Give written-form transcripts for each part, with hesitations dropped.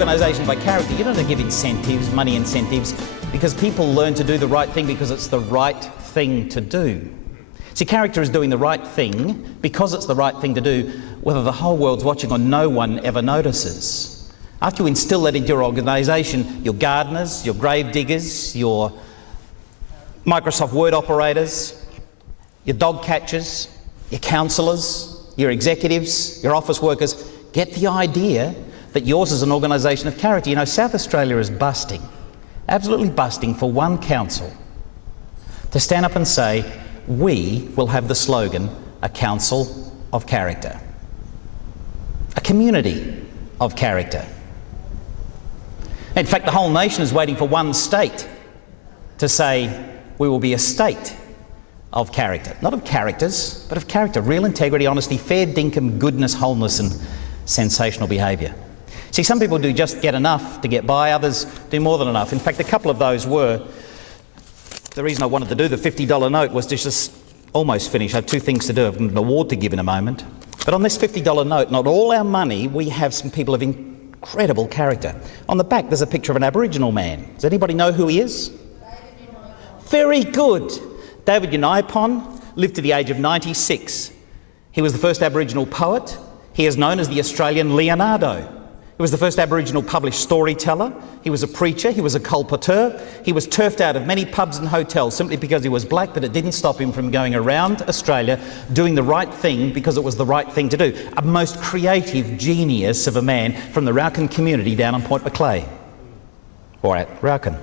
organisation by character, you don't have to give incentives, money incentives, because people learn to do the right thing because it's the right thing to do. See, character is doing the right thing because it's the right thing to do, whether the whole world's watching or no one ever notices. After you instill that into your organisation, your gardeners, your grave diggers, your Microsoft Word operators, your dog catchers, your councillors, your executives, your office workers, get the idea that yours is an organisation of character. You know, South Australia is busting, absolutely busting for one council to stand up and say, we will have the slogan, a council of character, a community of character. In fact, the whole nation is waiting for one state to say, we will be a state of character. Not of characters, but of character. Real integrity, honesty, fair dinkum, goodness, wholeness and sensational behaviour. See, some people do just get enough to get by, others do more than enough. In fact, a couple of those were, the reason I wanted to do the $50 note was to just almost finish. I have two things to do. I've got an award to give in a moment. But on this $50 note, not all our money, we have some people of incredible character. On the back, there's a picture of an Aboriginal man. Does anybody know who he is? Very good. David Yunnaipon lived to the age of 96. He was the first Aboriginal poet. He is known as the Australian Leonardo. He was the first Aboriginal published storyteller. He was a preacher. He was a colporteur. He was turfed out of many pubs and hotels simply because he was black, but it didn't stop him from going around Australia doing the right thing because it was the right thing to do. A most creative genius of a man from the Raukan community down on Point Macleay, or at Raukan.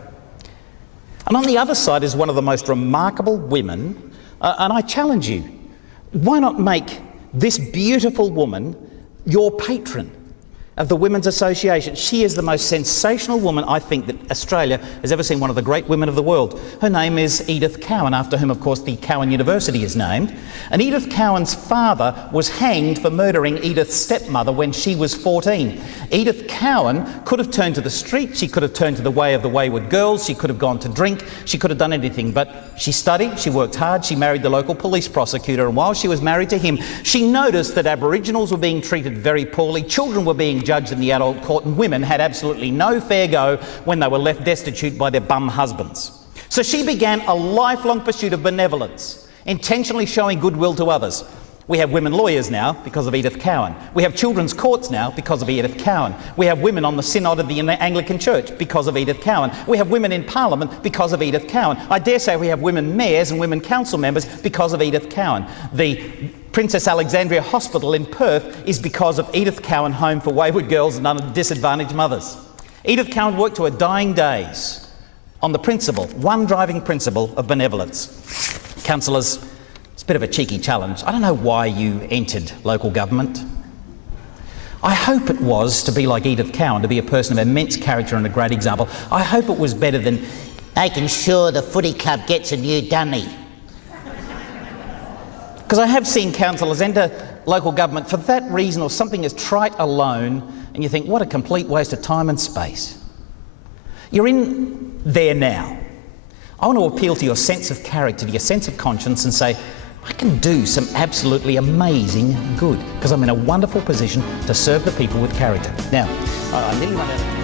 And on the other side is one of the most remarkable women, and I challenge you, why not make this beautiful woman your patron of the Women's Association? She is the most sensational woman I think that Australia has ever seen, one of the great women of the world. Her name is Edith Cowan, after whom, of course, the Cowan University is named. And Edith Cowan's father was hanged for murdering Edith's stepmother when she was 14. Edith Cowan could have turned to the street, she could have turned to the way of the wayward girls, she could have gone to drink, she could have done anything, but she studied, she worked hard, she married the local police prosecutor, and while she was married to him, she noticed that Aboriginals were being treated very poorly, children were being judged in the adult court, and women had absolutely no fair go when they were left destitute by their bum husbands. So she began a lifelong pursuit of benevolence, intentionally showing goodwill to others. We have women lawyers now because of Edith Cowan. We have children's courts now because of Edith Cowan. We have women on the synod of the Anglican Church because of Edith Cowan. We have women in Parliament because of Edith Cowan. I dare say we have women mayors and women council members because of Edith Cowan. The Princess Alexandria Hospital in Perth is because of Edith Cowan Home for Wayward Girls and Disadvantaged Mothers. Edith Cowan worked to her dying days on the principle, one driving principle of benevolence. Councillors, it's a bit of a cheeky challenge. I don't know why you entered local government. I hope it was to be like Edith Cowan, to be a person of immense character and a great example. I hope it was better than making sure the footy club gets a new dunny. Because I have seen councillors enter local government for that reason or something as trite alone, and you think, what a complete waste of time and space. You're in there now. I want to appeal to your sense of character, to your sense of conscience, and say, I can do some absolutely amazing good because I'm in a wonderful position to serve the people with character. Now, I nearly run out of